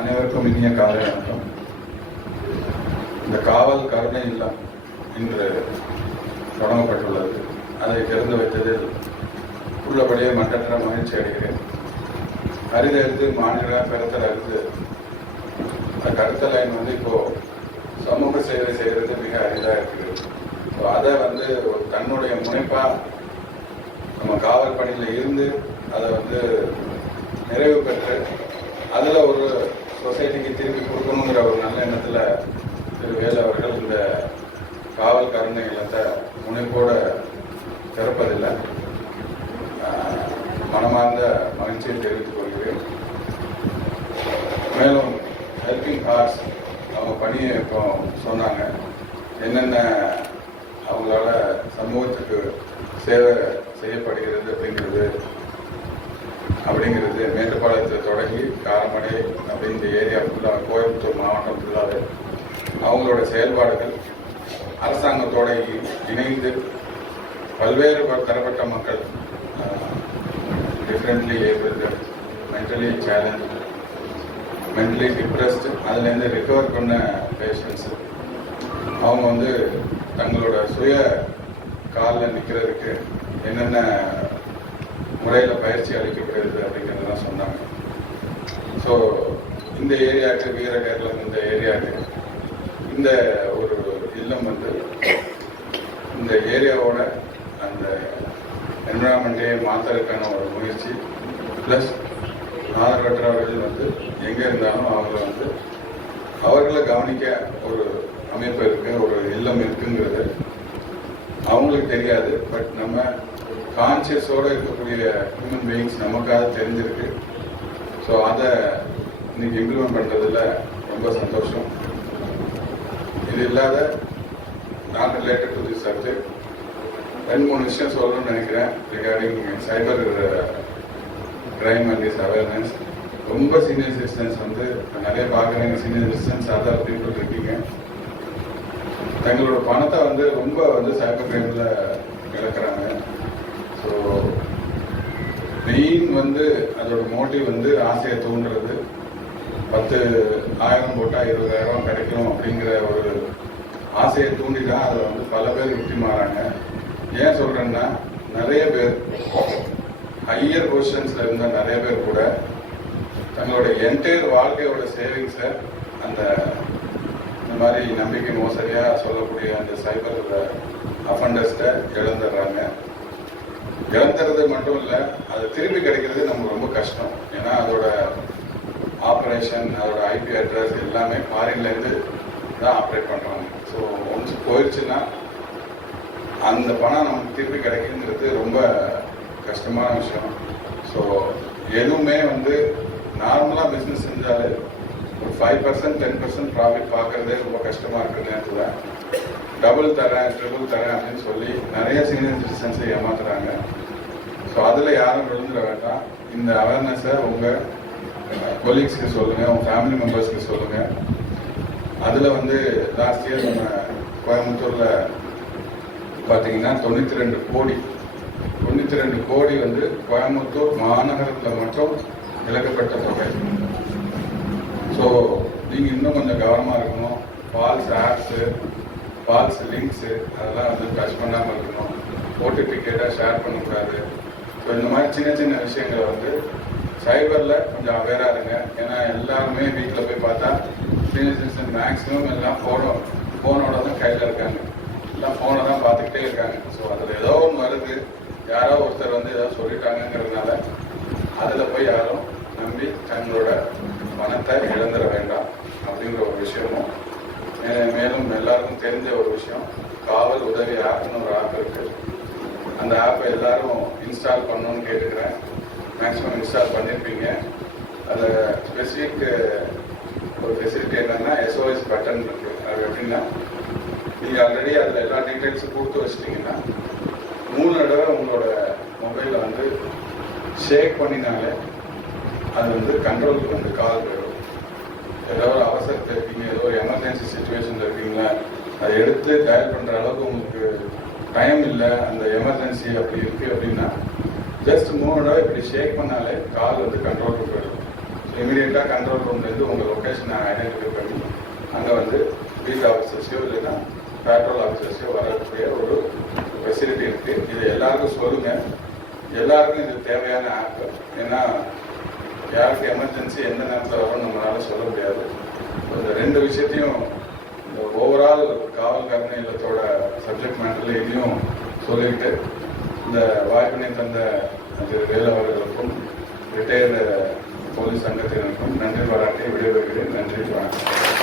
அனைவருக்கும் இனிய காலை வணக்கம். இந்த காவல் கருணை இல்லம் இன்று தொடங்கப்பட்டுள்ளது. அதை திறந்து வைத்ததில் உள்ளபடியே மட்டற்ற மகிழ்ச்சி அடைகிறேன். அரிதெடுத்து மாநில பெருத்தல் அறுத்து அந்த கருத்த லைன் வந்து இப்போ சமூக சேவை செய்கிறது மிக அரிதாக இருக்குது ஸோ அதை வந்து தன்னுடைய முனைப்பா நம்ம காவல் பணியில் இருந்து அதை வந்து நிறைவு பெற்று அதில் ஒரு சொசைட்டிக்கு திருப்பி கொடுக்கணுங்கிற ஒரு நல்ல எண்ணத்தில் திரு வேலு அவர்கள் இந்த காவல் கருணை இல்லத்தை முனைப்போடு திறப்பதில்லை. மனமார்ந்த மகிழ்ச்சியை தெரிவித்துக் கொள்கிறேன். மேலும் ஹெல்பிங் ஹார்ட்ஸ் அவங்க பணியை இப்போ சொன்னாங்க. என்னென்ன அவங்களால சமூகத்துக்கு சேவை செய்யப்படுகிறது அப்படிங்கிறது அப்படிங்கிறது மேட்டுப்பாளையத்தில் தொடங்கி காரமடை அப்படி இந்த ஏரியா ஃபுல்லாக கோயம்புத்தூர் மாவட்டம் ஃபுல்லாக அவங்களோட செயல்பாடுகள் அரசாங்கத்தோட இணைந்து பல்வேறு தரப்பட்ட மக்கள் differently abled mentally challenge mentally depressed அதுலேருந்து ரிகவர் பண்ண பேஷண்ட்ஸு அவங்க வந்து தங்களோட சுய காலில் நிற்கிறதுக்கு என்னென்ன முறையில் பயிற்சி அளிக்கப்படுகிறது அப்படிங்கிறதெல்லாம் சொன்னாங்க. ஸோ இந்த ஏரியாவுக்கு வீரகேரளம் இந்த ஏரியாவுக்கு இந்த ஒரு இல்லம் வந்து இந்த ஏரியாவோட அந்த என்விரான்மெண்ட்டே மாற்றுறதுக்கான ஒரு முயற்சி ப்ளஸ் ஆதரவற்றவர்கள் வந்து எங்கே இருந்தாலும் அவங்கள வந்து அவர்களை கவனிக்க ஒரு அமைப்பு இருக்குது ஒரு இல்லம் இருக்குங்கிறது. அவங்களுக்கு தெரியாது பட் நம்ம கான்சியஸோட இருக்கக்கூடிய ஹியூமன் பீயிங்ஸ் நமக்காக தெரிஞ்சிருக்கு. ஸோ அதை இன்னைக்கு இம்ப்ளிமெண்ட் பண்ணுறதுல ரொம்ப சந்தோஷம். இது இல்லாத நான் ரிலேட்டட் டு திஸ் சப்ஜெக்ட் ரெண்டு மூணு விஷயம் சொல்லணும்னு நினைக்கிறேன் regarding cyber crime and is awareness ரொம்ப சீனியர் சிட்டிசன்ஸ் வந்து நிறைய பார்க்குறேங்க சீனியர் சிட்டிசன்ஸ் அதை அப்படின்னு இருக்கீங்க. தங்களோட பணத்தை வந்து ரொம்ப வந்து சைபர் கிரைமில் இழக்கிறாங்க. ஸோ மெயின் வந்து அதோட மோட்டிவ் வந்து ஆசையை தூண்டுறது. பத்து ஆயிரம் போட்டால் இருபதாயிரம் கிடைக்கும் அப்படிங்கிற ஒரு ஆசையை தூண்டி தான் அதில் வந்து பல பேர் விட்டு மாறாங்க. ஏன் சொல்கிறேன்னா நிறைய பேர் ஹையர் பொசிஷன்ஸில் இருந்த நிறைய பேர் கூட தங்களோட என்டையர் வாழ்க்கையோட சேவிங்ஸை அந்த இந்த மாதிரி நம்பிக்கை மோசடியாக சொல்லக்கூடிய அந்த சைபர் அஃபண்டர்ஸ்ட்டை இழந்துடுறாங்க. இழந்துறது மட்டும் இல்லை அது திரும்பி கிடைக்கிறது நமக்கு ரொம்ப கஷ்டம். ஏன்னா அதோட ஆப்ரேஷன் அதோட ஐபி அட்ரஸ் எல்லாமே ஃபாரின்லேருந்து தான் ஆப்ரேட் பண்ணுறாங்க ஸோ ஒன்ஸ் போயிடுச்சுன்னா அந்த பணம் நமக்கு திருப்பி கிடைக்குங்கிறது ரொம்ப கஷ்டமான விஷயம். ஸோ எதுவுமே வந்து நார்மலாக பிஸ்னஸ் செஞ்சாலே five percent ten percent profit பார்க்கறதே ரொம்ப கஷ்டமாக இருக்கிற நேரத்தில். டபுள் தரேன் ட்ரிபிள் தரேன் அப்படின்னு சொல்லி நிறைய சீனியர் சிட்டிசன்ஸை ஏமாத்துறாங்க. ஸோ அதில் யாரும் விழுந்துட வேண்டாம். இந்த அவேர்னஸை உங்கள் கொலீக்ஸ்க்கு சொல்லுங்கள் உங்கள் ஃபேமிலி மெம்பர்ஸ்க்கு சொல்லுங்கள் அதில் வந்து லாஸ்ட் இயர் நம்ம கோயம்புத்தூரில் பார்த்தீங்கன்னா தொண்ணூற்றி ரெண்டு கோடி. தொண்ணூற்றி ரெண்டு கோடி வந்து கோயம்புத்தூர் மாநகரத்தில் மட்டும் இழக்கப்பட்ட தொகை. ஸோ நீங்கள் இன்னும் கொஞ்சம் கவனமாக இருக்கணும். ஃபால்ஸ் ஆப்ஸு ஃபால்ஸ் லிங்க்ஸு அதெல்லாம் வந்து டச் பண்ணாமல் இருக்கணும். ஓடிபி கேட்டால் ஷேர் பண்ணக்கூடாது. ஸோ இந்த மாதிரி சின்ன சின்ன விஷயங்களை வந்து சைபரில் கொஞ்சம் அவேராக இருங்க. ஏன்னா எல்லாருமே வீட்டில் போய் பார்த்தா சீனியர் சிட்டிசன் மேக்ஸிமம் எல்லாம் ஃபோனோ ஃபோனோட தான் கையில் இருக்காங்க. எல்லாம் ஃபோனை தான் பார்த்துக்கிட்டே இருக்காங்க. ஸோ அதில் ஏதோ ஒன்று வருது யாரோ ஒருத்தர் வந்து ஏதோ சொல்லிட்டாங்கங்கிறதுனால அதில் போய் யாரும் நம்பி தங்களோட பணத்தை இழந்துட வேண்டாம் அப்படிங்கிற ஒரு விஷயமும். மேலும் எல்லாருக்கும் தெரிஞ்ச ஒரு விஷயம் காவல் உதவி ஆப்னு ஒரு ஆப் இருக்கு. அந்த ஆப்பை எல்லாரும் இன்ஸ்டால் பண்ணணும்னு கேட்டுக்கிறேன். மேக்ஸிமம் இன்ஸ்டால் பண்ணியிருப்பீங்க அது ஸ்பெசிஃபிக் ஒரு ஃபெசிலிட்டி என்னன்னா எஸ்ஓஎஸ் பட்டன் இருக்கு. அது எப்படின்னா நீங்கள் ஆல்ரெடி அதில் எல்லா டீட்டெயில்ஸும் கொடுத்து வச்சிட்டிங்கன்னா மூணு தடவை உங்களோட மொபைலில் வந்து ஷேக் பண்ணினாலே அது வந்து கண்ட்ரோலுக்கு வந்து கால் போயிடும் ஏதாவது ஒரு அவசரத்தில் இருக்கீங்க ஏதோ ஒரு எமர்ஜென்சி சுச்சுவேஷனில் இருக்கீங்களா? அதை எடுத்து டயல் பண்ணுற அளவுக்கு உங்களுக்கு டைம் இல்லை அந்த எமர்ஜென்சி அப்படி இருக்குது அப்படின்னா ஜஸ்ட் மூணு இப்படி ஷேக் பண்ணாலே கால் வந்து கண்ட்ரோல் ரூம் போயிடும். இமீடியட்டாக கண்ட்ரோல் ரூம்லேருந்து உங்கள் லொக்கேஷனை ஐடென்டிஃபை பண்ணி அங்கே வந்து பீட் ஆஃபீஸர்ஸையோ இல்லைன்னா பேட்ரோல் ஆஃபீஸர்ஸையோ வரக்கூடிய ஒரு ஃபெசிலிட்டி இருக்குது இது எல்லாருக்கும் சொல்லுங்கள் எல்லாருக்கும் இது தேவையான ஆப் ஏன்னா யாருக்கு எமர்ஜென்சி எந்த நேரத்தில் வரும்னு நம்மளால சொல்ல முடியாது. இந்த ரெண்டு விஷயத்தையும் இந்த ஓவரால் காவல் கருணை இல்லத்தோட சப்ஜெக்ட் மேட்டர்ல இதையும் சொல்லிட்டு இந்த வாய்ப்பினை தந்த திரு வேலு அவர்களுக்கும் ரிட்டையர்டு போலீஸ் சங்கத்தினருக்கும் நன்றி பாராட்டி விடைபெறுகிறேன். நன்றி வணக்கம்.